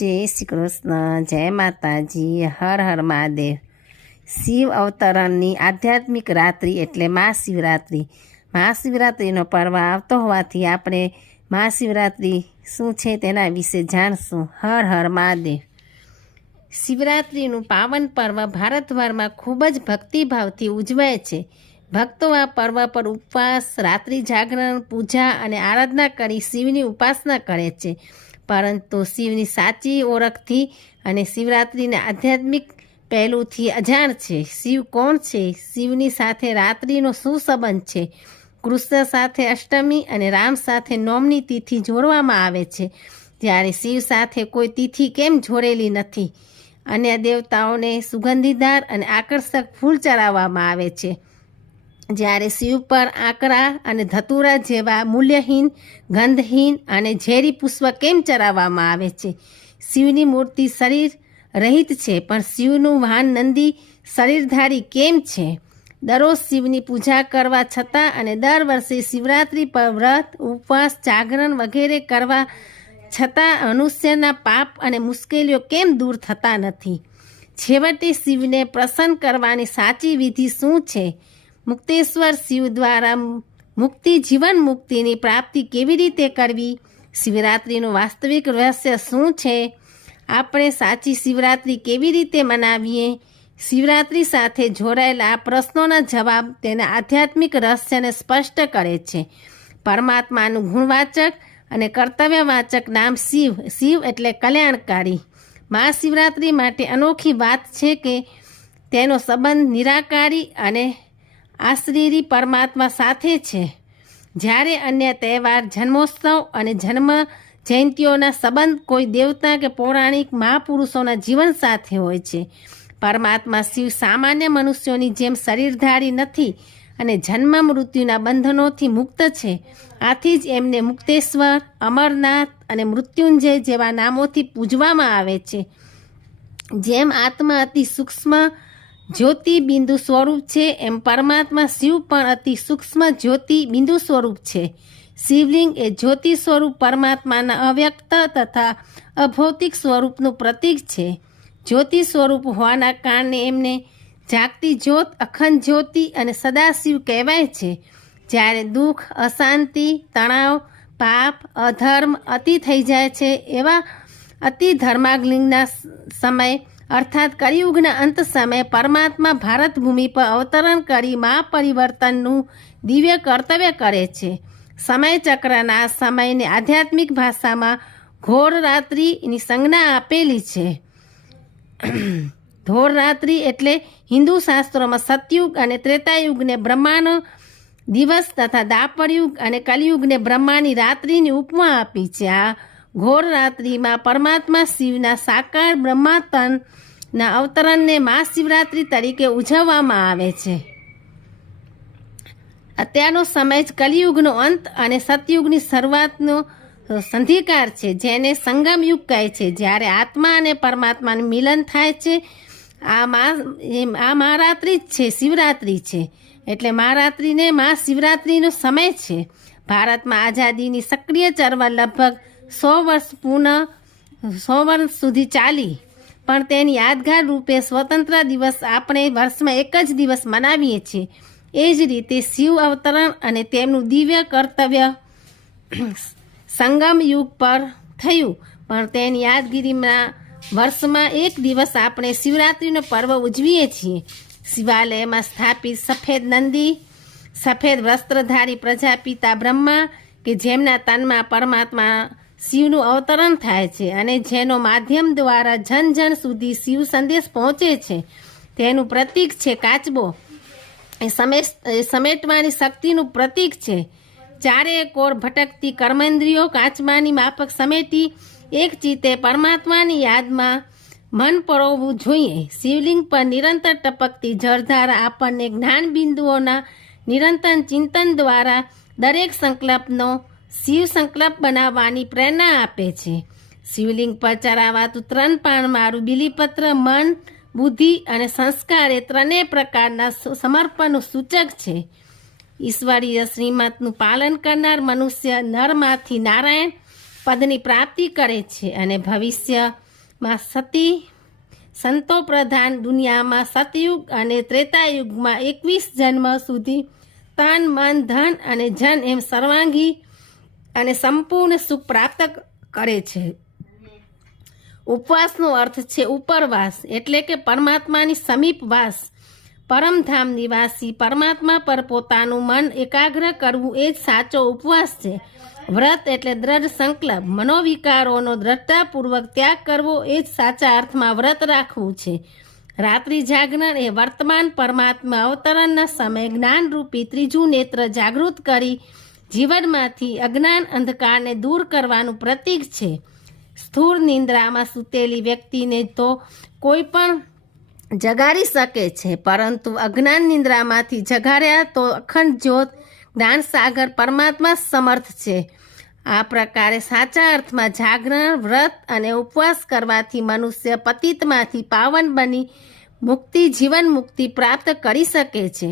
જય શ્રી કૃષ્ણ, જય માતાજી, હર હર મહાદેવ। શિવ અવતરણની આધ્યાત્મિક રાત્રિ એટલે મહાશિવરાત્રિ। મહાશિવરાત્રિનો પર્વ આવતો હોવાથી આપણે મહાશિવરાત્રિ શું છે તેના વિશે જાણશું। હર હર મહાદેવ। શિવરાત્રિનું પાવન પર્વ ભારતભરમાં ખૂબ જ ભક્તિભાવથી ઉજવાય છે। ભક્તો આ પર્વ પર ઉપવાસ, રાત્રિ જાગરણ, પૂજા અને આરાધના કરી શિવની ઉપાસના કરે છે। પરંતુ શિવની સાચી ઓળખથી અને શિવરાત્રિના આધ્યાત્મિક પહેલુંથી અજાણ છે। શિવ કોણ છે? શિવની સાથે રાત્રિનો શું સંબંધ છે? કૃષ્ણ સાથે અષ્ટમી અને રામ સાથે નોમની તિથિ જોડવામાં આવે છે, જ્યારે શિવ સાથે કોઈ તિથિ કેમ જોડેલી નથી? અન્ય દેવતાઓને સુગંધીદાર અને આકર્ષક ફૂલ ચડાવવામાં આવે છે, જ્યારે શિવ પર આંકડા અને ધતુરા જેવા મૂલ્યહીન, ગંધહીન અને ઝેરી પુષ્પ કેમ ચડાવવામાં આવે છે? શિવની મૂર્તિ શરીર રહિત છે, પણ શિવનું વાહન નંદી શરીરધારી કેમ છે? દરરોજ શિવની પૂજા કરવા છતાં અને દર વર્ષે શિવરાત્રિ પર વ્રત, ઉપવાસ, જાગરણ વગેરે કરવા છતાં મનુષ્યના પાપ અને મુશ્કેલીઓ કેમ દૂર થતા નથી? છેવટે શિવને પ્રસન્ન કરવાની સાચી વિધિ શું છે? મુક્તેશ્વર શિવ દ્વારા મુક્તિ, જીવન મુક્તિની પ્રાપ્તિ કેવી રીતે કરવી? શિવરાત્રિનું વાસ્તવિક રહસ્ય શું છે? આપણે સાચી શિવરાત્રિ કેવી રીતે મનાવીએ? શિવરાત્રિ સાથે જોડાયેલા આ પ્રશ્નોના જવાબ તેના આધ્યાત્મિક રહસ્યને સ્પષ્ટ કરે છે। પરમાત્માનું ગુણવાચક અને કર્તવ્યવાચક નામ શિવ। શિવ એટલે કલ્યાણકારી। મહાશિવરાત્રિ માટે અનોખી વાત છે કે તેનો સંબંધ નિરાકારી અને આશરીરી પરમાત્મા સાથે છે, જ્યારે અન્ય તહેવાર, જન્મોત્સવ અને જન્મ જયંતીઓના સંબંધ કોઈ દેવતા કે પૌરાણિક મહાપુરુષોના જીવન સાથે હોય છે। પરમાત્મા શિવ સામાન્ય મનુષ્યોની જેમ શરીરધારી નથી અને જન્મ મૃત્યુના બંધનોથી મુક્ત છે। આથી જ એમને મુક્તેશ્વર, અમરનાથ અને મૃત્યુંજય જેવા નામોથી પૂજવામાં આવે છે। જેમ આત્મા અતિ સૂક્ષ્મ જ્યોતિ બિંદુ સ્વરૂપ છે, એમ પરમાત્મા શિવ પણ અતિ સૂક્ષ્મ જ્યોતિ બિંદુ સ્વરૂપ છે। શિવલિંગ એ જ્યોતિ સ્વરૂપ પરમાત્માના અવ્યક્ત તથા અભૌતિક સ્વરૂપનું પ્રતીક છે। જ્યોતિ સ્વરૂપ હોવાના કારણે એમને જાગતી જ્યોત, અખંડ જ્યોતિ અને સદાશિવ કહેવાય છે। જ્યારે દુઃખ, અશાંતિ, તણાવ, પાપ, અધર્મ અતિ થઈ જાય છે, એવા અતિ ધર્માગ્નિના સમય અર્થાત કલિયુગના અંત સમયે પરમાત્મા ભારત ભૂમિ પર અવતરણ કરી મહાપરિવર્તનનું દિવ્ય કર્તવ્ય કરે છે। સમયચક્રના સમયને આધ્યાત્મિક ભાષામાં ઘોર રાત્રિની સંજ્ઞા આપેલી છે। ઘોર રાત્રિ એટલે હિન્દુ શાસ્ત્રોમાં સતયુગ અને ત્રેતાયુગને બ્રહ્માનો દિવસ તથા દ્વાપરયુગ અને કલિયુગને બ્રહ્માની રાત્રિની ઉપમા આપી છે। આ ઘોર રાત્રિમાં પરમાત્મા શિવના સાકાર બ્રહ્માતનના અવતરણને મહાશિવરાત્રિ તરીકે ઉજવવામાં આવે છે। અત્યારનો સમય જ કલિયુગનો અંત અને સતયુગની શરૂઆતનો સંધિકાર છે, જેને સંગમ યુગ કહે છે, જ્યારે આત્મા અને પરમાત્માનું મિલન થાય છે। આ મહારાત્રિ જ છે, શિવરાત્રિ છે, એટલે મહારાત્રિને મહાશિવરાત્રિનો સમય છે। ભારતમાં આઝાદીની સક્રિય ચળવળ લગભગ 100 વર્ષ સુધી ચાલી, પણ તેની યાદગાર રૂપે સ્વતંત્ર દિવસ આપણે વર્ષમાં એક જ દિવસ મનાવીએ છીએ। એ જ રીતે શિવ અવતરણ અને તેમનું દિવ્ય કર્તવ્ય સંગમ યુગ પર થયું, પણ તેની યાદગીરીમાં વર્ષમાં એક દિવસ આપણે શિવરાત્રિનો પર્વ ઉજવીએ છીએ। શિવાલયમાં સ્થાપિત સફેદ નંદી, સફેદ વસ્ત્રધારી પ્રજાપિતા બ્રહ્મા કે જેમના તનમાં પરમાત્મા શિવનું અવતરણ થાય છે અને જેનો માધ્યમ દ્વારા જન જન સુધી શિવ સંદેશ પહોંચે છે, તેનું પ્રતીક છે કાચબો। એ સમેટવાની શક્તિનું પ્રતીક છે। ચારે કોર ભટકતી કર્મેન્દ્રિયો કાચબાની માફક સમેટી એક ચિત્તે પરમાત્માની યાદમાં મન પરોવવું જોઈએ। શિવલિંગ પર નિરંતર ટપકતી જળધારા આપણને જ્ઞાન બિંદુઓના નિરંતર ચિંતન દ્વારા દરેક સંકલ્પનો શિવ સંકલ્પ બનાવવાની પ્રેરણા આપે છે। શિવલિંગ પર ચરાવાતું 3 પાન મારું બિલીપત્ર મન, બુદ્ધિ અને સંસ્કાર એ ત્રણેય પ્રકારના સમર્પણનું સૂચક છે। ઈશ્વરીય શ્રીમતનું પાલન કરનાર મનુષ્ય નરમાંથી નારાયણ પદની પ્રાપ્તિ કરે છે અને ભવિષ્ય માં સતી સંતો પ્રધાન દુનિયામાં સતયુગ અને ત્રેતાયુગમાં 21 જન્મ સુધી તન મન ધન અને જન એમ સર્વાંગી અને સંપૂર્ણ સુખ પ્રાપ્ત કરે છે. ઉપવાસનો અર્થ છે ઉપરવાસ, એટલે કે પરમાત્માની સમીપ વાસ. પરમધામ નિવાસી પરમાત્મા પર પોતાનું મન એકાગ્ર કરવું એ જ સાચો ઉપવાસ છે. વ્રત એટલે દ્રઢ સંકલ્પ, મનોવિકારોનો દ્રઢતાપૂર્વક ત્યાગ કરવો એ જ સાચા અર્થમાં વ્રત રાખવું છે. રાત્રિ જાગરણ એ વર્તમાન પરમાત્મા અવતરણના સમયે જ્ઞાનરૂપી ત્રીજું નેત્ર જાગૃત કરી જીવનમાંથી અજ્ઞાન અંધકારને દૂર કરવાનું પ્રતીક છે. સ્થૂળ નિંદ્રામાં સૂતેલી વ્યક્તિને તો કોઈ પણ જગાડી શકે છે, પરંતુ અજ્ઞાન નિંદ્રામાંથી જગાડ્યા તો અખંડ જ્યોત જ્ઞાન સાગર પરમાત્મા સમર્થ છે. આ પ્રકારે સાચા અર્થમાં જાગરણ, વ્રત અને ઉપવાસ કરવાથી મનુષ્ય પતિતમાંથી પાવન બની મુક્તિ, જીવન મુક્તિ પ્રાપ્ત કરી શકે છે.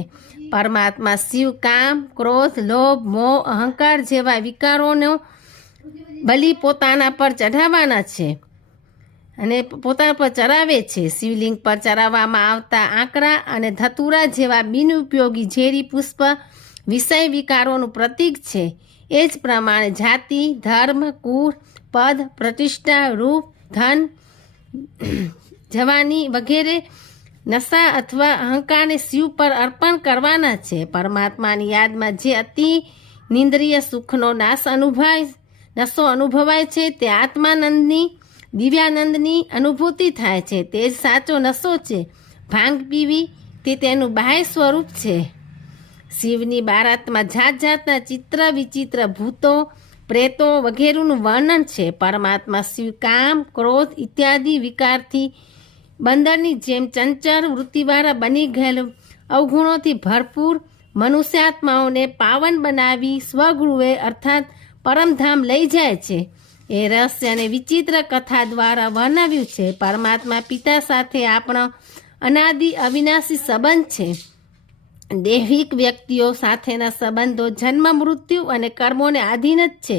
પરમાત્મા શિવ કામ, ક્રોધ, લોભ, મોહ, અહંકાર જેવા વિકારોનો બલિ પોતાના પર ચઢાવવાના છે અને પોતાના પર ચરાવે છે. શિવલિંગ પર ચરાવવામાં આવતા આંકડા અને ધતુરા જેવા બિનઉપયોગી ઝેરી પુષ્પ વિષય વિકારોનું પ્રતીક છે. એ જ પ્રમાણે જાતિ, ધર્મ, કુળ, પદ, પ્રતિષ્ઠા, રૂપ, ધન, જવાની વગેરે નશા અથવા અહંકારને શિવ પર અર્પણ કરવાના છે. પરમાત્માની યાદમાં જે અતિ નિંદ્રિય સુખનો નશો અનુભવાય છે તે આત્માનંદની, દિવ્યાનંદની અનુભૂતિ થાય છે. તે જ સાચો નશો છે. ભાંગ પીવી તે તેનું બાહ્ય સ્વરૂપ છે. શિવની બારાતમાં જાત જાતના ચિત્ર વિચિત્ર ભૂતો, પ્રેતો વગેરેનું વર્ણન છે. પરમાત્મા શિવ કામ, ક્રોધ ઇત્યાદિ વિકારથી બંદરની જેમ ચંચળ વૃત્તિવાળા બની ગયેલ અવગુણોથી ભરપૂર મનુષ્યાત્માઓને પાવન બનાવી સ્વગૃહે અર્થાત પરમધામ લઈ જાય છે. એ રહસ્યને વિચિત્ર કથા દ્વારા વર્ણવ્યું છે. પરમાત્મા પિતા સાથે આપણો અનાદિ અવિનાશી સંબંધ છે. દૈહિક વ્યક્તિઓ સાથેના સંબંધો જન્મ, મૃત્યુ અને કર્મોને આધીન જ છે.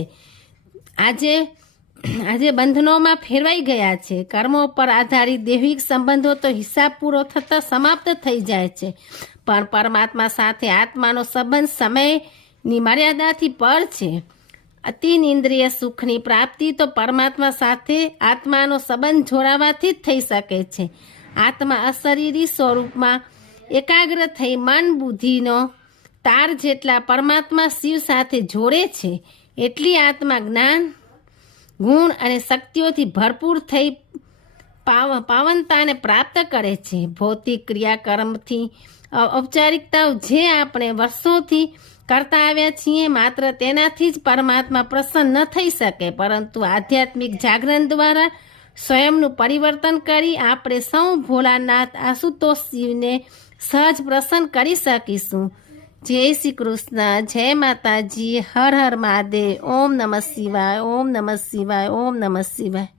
આજે બંધનોમાં ફેરવાઈ ગયા છે. કર્મો પર આધારિત દૈહિક સંબંધો તો હિસાબ પૂરો થતાં સમાપ્ત થઈ જાય છે, પણ પરમાત્મા સાથે આત્માનો સંબંધ સમયની મર્યાદાથી પર છે. અતિનિંદ્રિય સુખની પ્રાપ્તિ તો પરમાત્મા સાથે આત્માનો સંબંધ જોડાવાથી જ થઈ શકે છે. આત્મા અશરીરી સ્વરૂપમાં એકાગ્ર થઈ મન બુદ્ધિનો તાર જેટલા પરમાત્મા શિવ સાથે જોડે છે, એટલી આત્મા જ્ઞાન, ગુણ અને શક્તિઓથી ભરપૂર થઈ પાવનતાને પ્રાપ્ત કરે છે. ભૌતિક ક્રિયાકર્મથી ઔપચારિકતાઓ જે આપણે વર્ષોથી કરતા આવ્યા છીએ, માત્ર તેનાથી જ પરમાત્મા પ્રસન્ન ન થઈ શકે, પરંતુ આધ્યાત્મિક જાગરણ દ્વારા સ્વયંનું પરિવર્તન કરી આપણે સૌ ભોળાનાથ આશુતોષ શિવને સહજ પ્રસન્ન કરી શકીશું. જય શ્રી કૃષ્ણ, જય માતાજી, હર હર મહાદેવ. ઓમ નમઃ શિવાય, ઓમ નમઃ શિવાય, ઓમ નમઃ શિવાય.